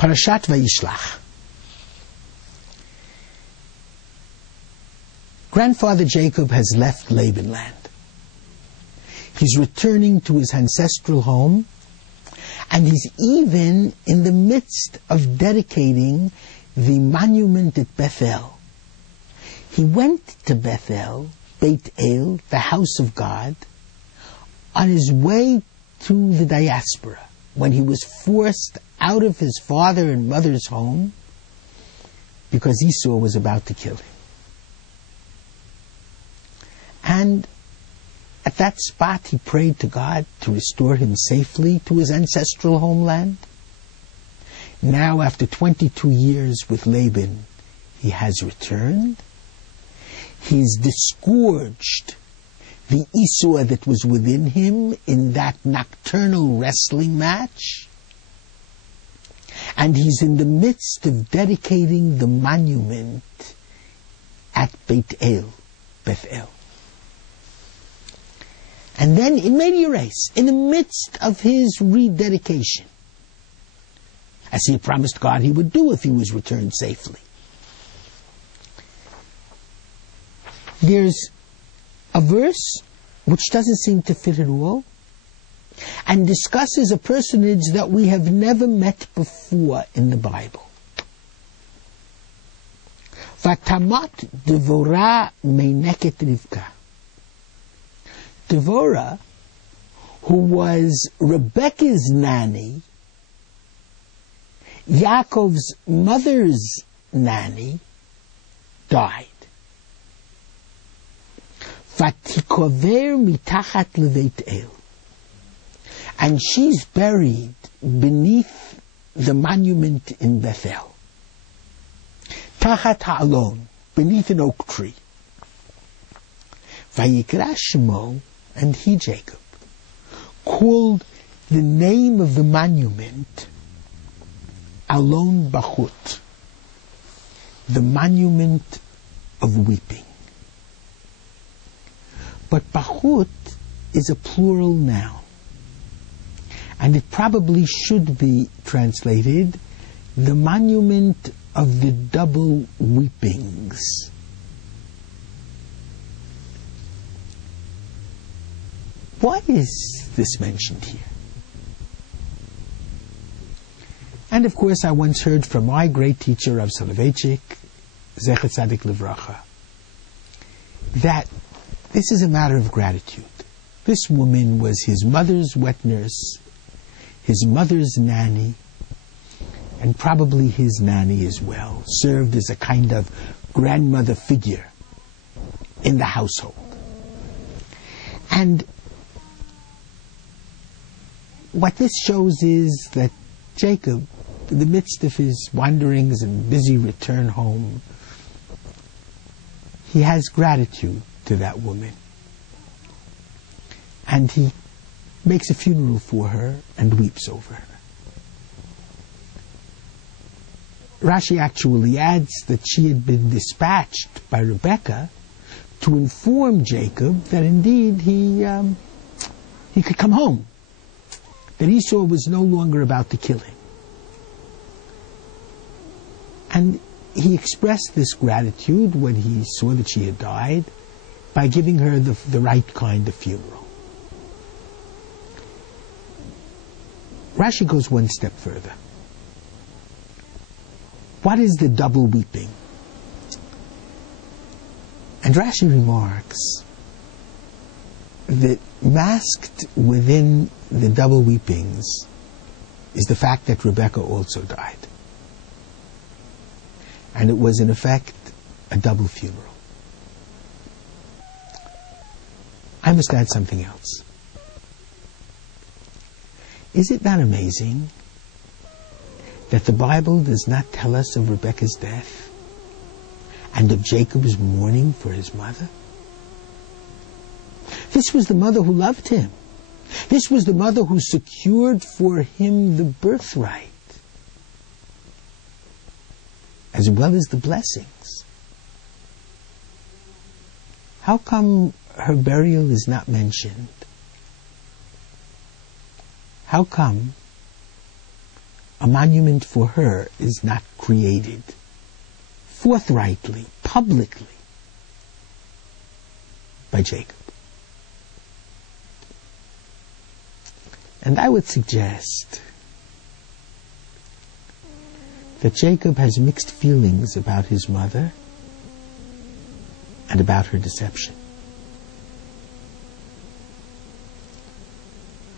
Parashat Vayishlach. Grandfather Jacob has left Laban land. He's returning to his ancestral home, and he's even in the midst of dedicating the monument at Bethel. He went to Bethel, Beit El, the house of God, on his way to the diaspora, when he was forced out of his father and mother's home because Esau was about to kill him. And at that spot he prayed to God to restore him safely to his ancestral homeland. Now, after 22 years with Laban, he has returned. He's disgorged the Esau that was within him in that nocturnal wrestling match. And he's in the midst of dedicating the monument at Beit El, Bethel. And then in medias res, in the midst of his rededication, as he had promised God he would do if he was returned safely, there's a verse which doesn't seem to fit at all and discusses a personage that we have never met before in the Bible. Vatamat Devorah meineket Rivka. Devorah, who was Rebekah's nanny, Yaakov's mother's nanny, died. Vatikover mitachat leveit El. And she's buried beneath the monument in Bethel. Tachat ha'alon, beneath an oak tree. Vayikra Shemo, and he, Jacob, called the name of the monument Alon Bachut, the monument of weeping. But Bachut is a plural noun, and it probably should be translated the monument of the double weepings. Why is this mentioned here? And of course, I once heard from my great teacher, Rav Soloveitchik, Zecher Tzadik Livracha, that this is a matter of gratitude. This woman was his mother's wet nurse, his mother's nanny, and probably his nanny as well, served as a kind of grandmother figure in the household. And what this shows is that Jacob, in the midst of his wanderings and busy return home, he has gratitude to that woman. And he makes a funeral for her and weeps over her. Rashi actually adds that she had been dispatched by Rebekah to inform Jacob that indeed he could come home, that Esau was no longer about to kill him. And he expressed this gratitude when he saw that she had died by giving her the right kind of funeral. Rashi goes one step further. What is the double weeping? And Rashi remarks that masked within the double weepings is the fact that Rebekah also died. And it was in effect a double funeral. I must add something else. Is it not amazing that the Bible does not tell us of Rebekah's death and of Jacob's mourning for his mother? This was the mother who loved him. This was the mother who secured for him the birthright, as well as the blessings. How come her burial is not mentioned? How come a monument for her is not created forthrightly, publicly, by Jacob. And I would suggest that Jacob has mixed feelings about his mother and about her deception.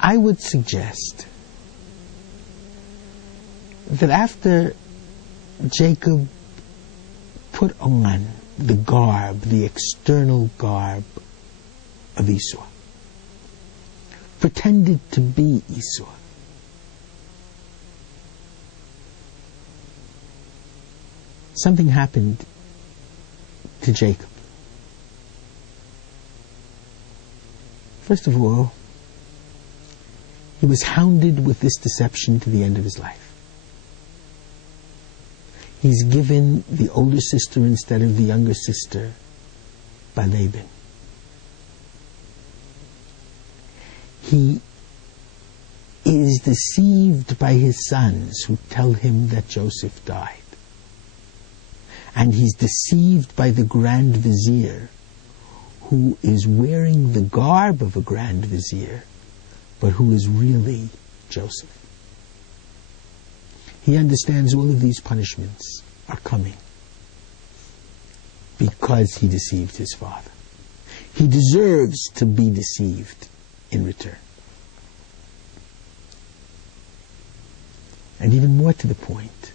I would suggest that after Jacob put on the garb, the external garb of Esau, pretended to be Esau, something happened to Jacob. First of all, he was hounded with this deception to the end of his life. He's given the older sister instead of the younger sister by Laban. He is deceived by his sons who tell him that Joseph died. And he's deceived by the Grand Vizier, who is wearing the garb of a Grand Vizier, but who is really Joseph. He understands all of these punishments are coming because he deceived his father. He deserves to be deceived in return. And even more to the point,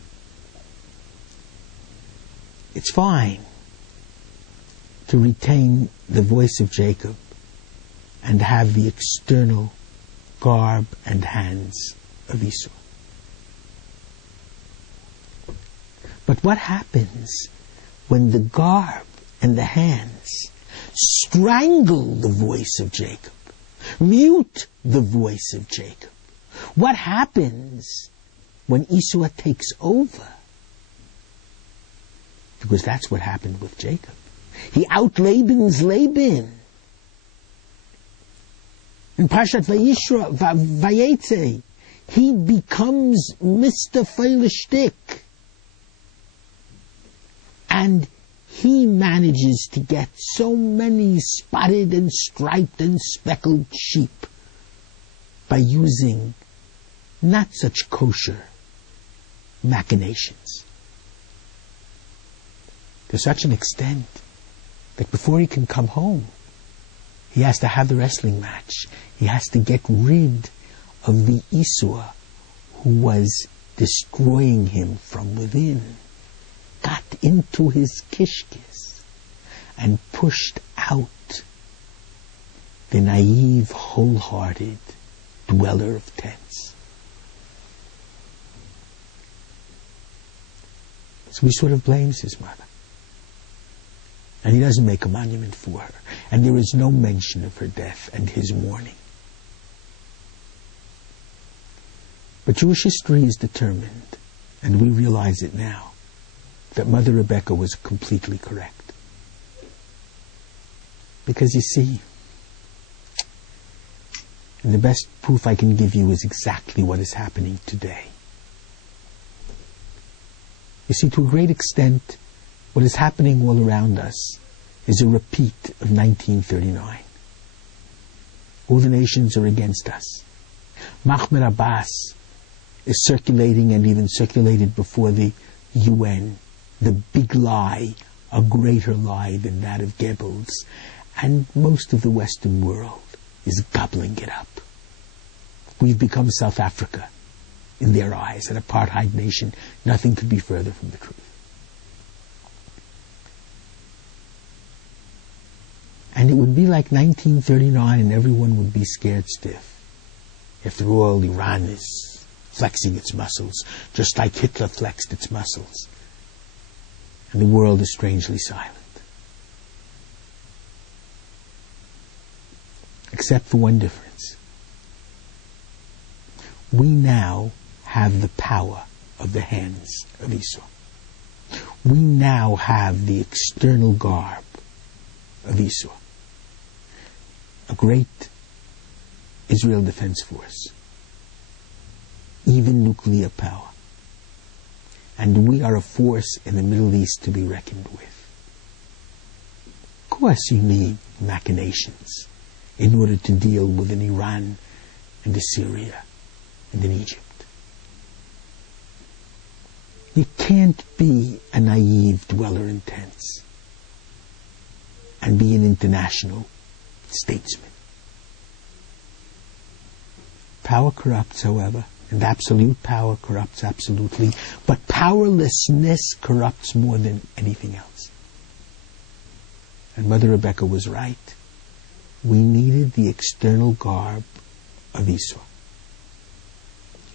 it's fine to retain the voice of Jacob and have the external garb and hands of Esau. But what happens when the garb and the hands strangle the voice of Jacob, mute the voice of Jacob? What happens when Esau takes over? Because that's what happened with Jacob. He out-Labans Laban. In Parshat Vayetze, he becomes Mr. Feilishtik. And he manages to get so many spotted and striped and speckled sheep by using not such kosher machinations. To such an extent that before he can come home, he has to have the wrestling match. He has to get rid of the Esau who was destroying him from within, got into his kishkis and pushed out the naive, wholehearted dweller of tents. So he sort of blames his mother. And he doesn't make a monument for her. And there is no mention of her death and his mourning. But Jewish history is determined, and we realize it now, that Mother Rebecca was completely correct. Because you see, and the best proof I can give you is exactly what is happening today. You see, to a great extent, what is happening all around us is a repeat of 1939. All the nations are against us. Mahmoud Abbas is circulating and even circulated before the UN the big lie, a greater lie than that of Goebbels, and most of the Western world is gobbling it up. We've become South Africa in their eyes, an apartheid nation. Nothing could be further from the truth. And it would be like 1939 and everyone would be scared stiff. After all, Iran is flexing its muscles, just like Hitler flexed its muscles. And the world is strangely silent. Except for one difference. We now have the power of the hands of Esau. We now have the external garb of Esau. A great Israel Defense Force. Even nuclear power. And we are a force in the Middle East to be reckoned with. Of course you need machinations in order to deal with an Iran and a Syria and an Egypt. You can't be a naive dweller in tents and be an international statesman. Power corrupts, however, and absolute power corrupts absolutely, but powerlessness corrupts more than anything else. And Mother Rebecca was right. We needed the external garb of Esau.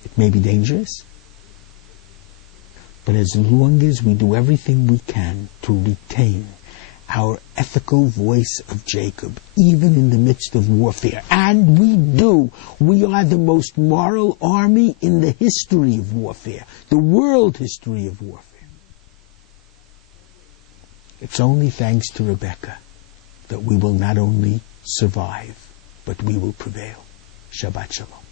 It may be dangerous, but as long as we do everything we can to retain our ethical voice of Jacob, even in the midst of warfare, and we do, we are the most moral army in the history of warfare, the world history of warfare. It's only thanks to Rebecca that we will not only survive, but we will prevail. Shabbat Shalom.